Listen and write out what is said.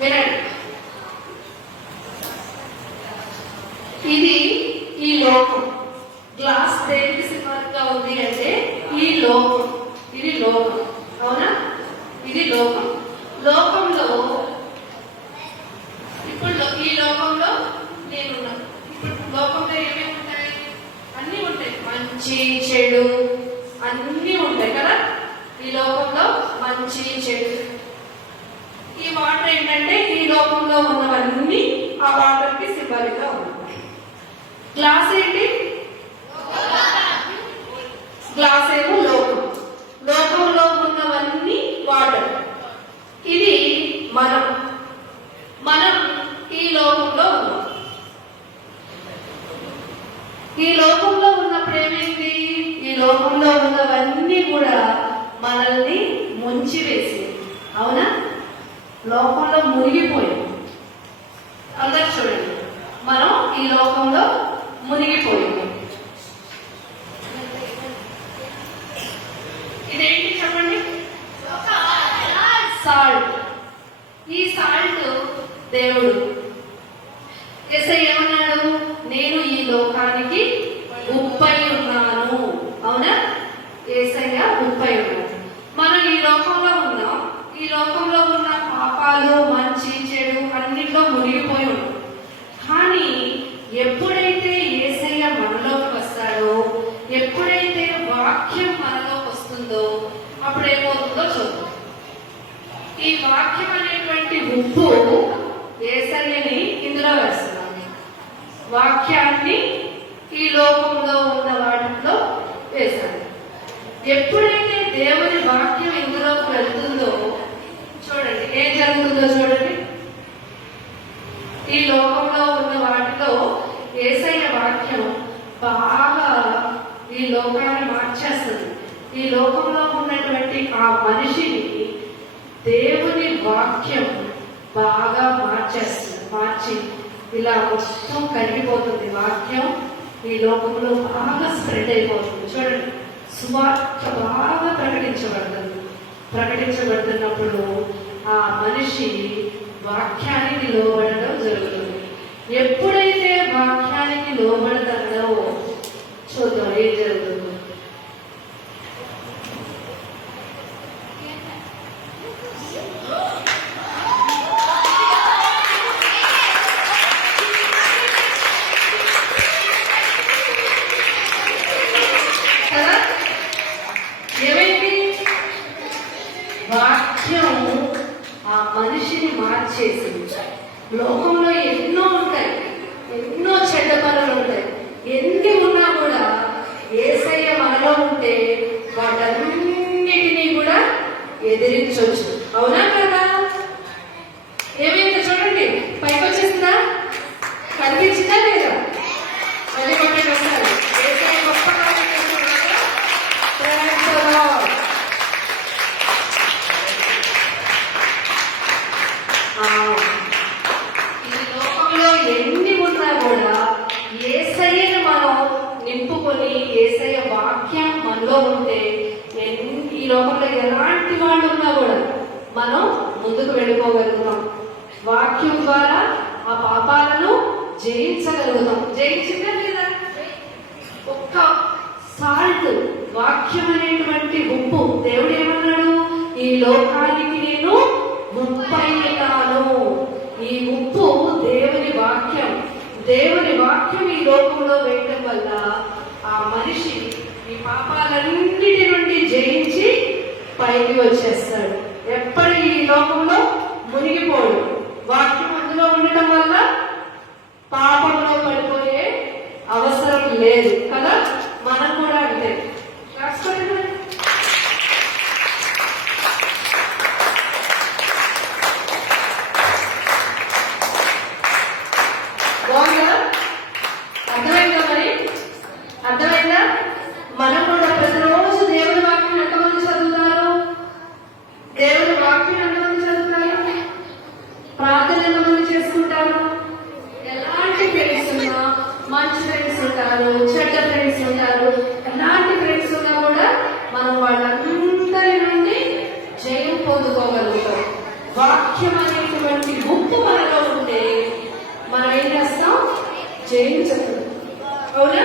వినండి. ఇది ఈ లోకం. గ్లాస్ దేనికి సింబాలిక్గా ఉంది అంటే ఈ లోకం. ఇది లోకం, అవునా? ఇది లోకం. లోకంలో ఇప్పుడు ఈ లోకంలో నేనున్నాను. ఇప్పుడు లోకంలో ఏమేమి ఉంటాయి? అన్నీ ఉంటాయి, మంచి చెడు అన్నీ ఉంటాయి కదా. ఈ లోకంలో మంచి చెడు. ఈ వాటర్ ఏంటంటే ఈ లోకంలో ఉన్నవన్నీ ఆ వాటర్ కి సింబాలిక్ గా ఉన్నాయి. గ్లాస్ ఏంటి? గ్లాస్ ఏమో లోకం. లోకంలో ఉన్నవన్నీ వాటర్. ఇది మనం. మనం ఈ లోకంలో ఉన్నాం. ఈ లోకంలో ఉన్నప్పుడు ఏమైంది? ఈ లోకంలో ఉన్నవన్నీ కూడా మనల్ని ముంచివేసి, అవునా? లోకంలో మునిగిపోయాం. అందరు చూడండి, మనం ఈ లోకంలో మునిగిపోయాము. ఇదేంటి చెప్పండి? సాల్ట్. ఈ సాల్ట్ దేవుడు. యేసయ్య ఏమన్నాడు? నేను ఈ లోకానికి ఉప్పై ఉన్నాను, అవునా? యేసయ్య ఉప్పై ఉన్నాడు. మనం ఈ లోకంలో ఉన్నాం. ఈ లోకంలో ఉన్న పాపాలు, మంచి చెడు అన్నిట్లో మునిగిపోయి ఉన్నాం. కానీ ఎప్పుడైతే యేసయ్య మనలోకి వస్తాడో, ఎప్పుడైతే వాక్యం మనలోకి వస్తుందో అప్పుడు ఏమవుతుందో చూద్దాం. ఈ వాక్యం అనేటువంటి ఉప్పు యేసయ్యని ఇందులో వేస్తున్నాం. వాక్యాన్ని ఈ లోకంలో ఉన్న వాటిలో వేశాడు. ఎప్పుడైతే దేవుని వాక్యం ఇందులోకి వెళ్తుందో చూడండి ఏం జరుగుతుందో చూడండి. ఈ లోకంలో ఉన్న వాటిలో యేసయ్య వాక్యం బాగా ఈ లోకాన్ని మార్చేస్తుంది. ఈ లోకంలో ఉన్నటువంటి ఆ మనిషిని దేవుని వాక్యం బాగా మార్చేస్తుంది. మార్చి ఇలా మొత్తం కరిగిపోతుంది. వాక్యం ఈ లోకంలో బాగా స్ప్రెడ్ అయిపోతుంది. చూడండి, సువార్త బాగా ప్రకటించబడుతున్నప్పుడు ఆ మనిషి వాక్యానికి లోబడడం జరుగుతుంది. ఎప్పుడైతే వాక్యానికి లోబడతాడో చూద్దాం ఏం జరుగుతుందో. ఏమైంది? వాక్యం ఆ మనిషిని మార్చేసింది. లోకంలో ఎన్నో ఉంటాయి, ఎన్నో చెడ్డ పనులు ఉంటాయి. ఎన్ని ఉన్నా కూడా యేసయ్య మనలో ఉంటే వాటన్నిటినీ కూడా ఎదిరించవచ్చు, అవునా కదా? ఏమైందో చూడండి, పైకి వచ్చేసిందా? కనిపించిందా లేదా? మళ్ళీ కొట్టండి ఒకసారి. యేసయ్య గొప్ప కార్యం చేస్తున్నాడు. ఈ లోకంలో ఎన్ని ఉన్నా కూడా యేసయ్యను మనం నింపుకొని యేసయ్య వాక్యం మనలో ఉంటే ఈ లోకంలో ఎలాంటి వాళ్ళు ఉన్నా కూడా మనం ముందుకు వెళ్ళిపోగలుగుతాం. వాక్యం ద్వారా ఆ పాపాలను జయించగలుగుతాం. జయించిందా లేదా? ఒక్క సాల్ట్, వాక్యం అనేటువంటి ఉప్పు. దేవుడు ఏమన్నాడు? ఈ లోకానికి నేను ఉప్పై ఉన్నాను. ఈ ఉప్పు దేవుని వాక్యం. దేవుని వాక్యం ఈ లోకంలో వేయటం వల్ల ఆ మనిషి ఈ పాపాలన్నిటి నుండి జయించి పైకి వచ్చేస్తాడు. ఎప్పటి ఈ లోకంలో మునిగిపోడు. వాక్యం అందులో ఉండటం వల్ల పాపంలో పడిపోయే అవసరం లేదు కదా. మనం కూడా అంటే అర్థమైందా? మరి అర్థమైందా? మనం కూడా ప్రతిరోజు దేవుని వాక్యం ఎంతమంది చదువుతారు? దేవుని వాక్యం ఎంతమంది చదువుతారు? ప్రార్థన ఎంతమంది చేసుకుంటారు? ఎలాంటి ఫ్రెండ్స్ ఉన్నా, మంచి ఫ్రెండ్స్ ఉంటారు, చెడ్డ ఫ్రెండ్స్ ఉంటారు. ఎలాంటి ఫ్రెండ్స్ ఉన్నా కూడా మనం వాళ్ళందరి నుండి జయం పొందుకోగలుగుతాం. వాక్యం అనేటువంటి చేయండి చక్కగా. అవునా?